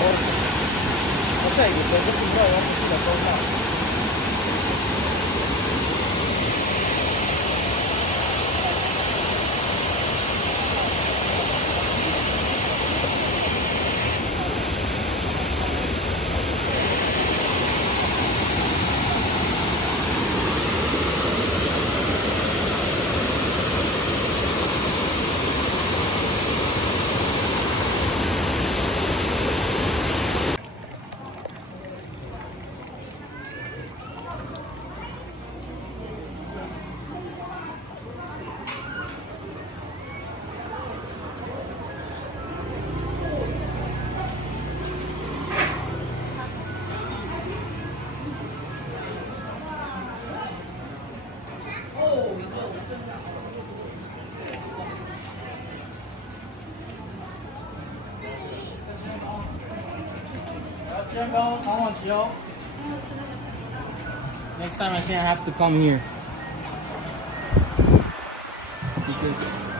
No sé, después de primero vamos a ir a todos lados. Next time I think I have to come here because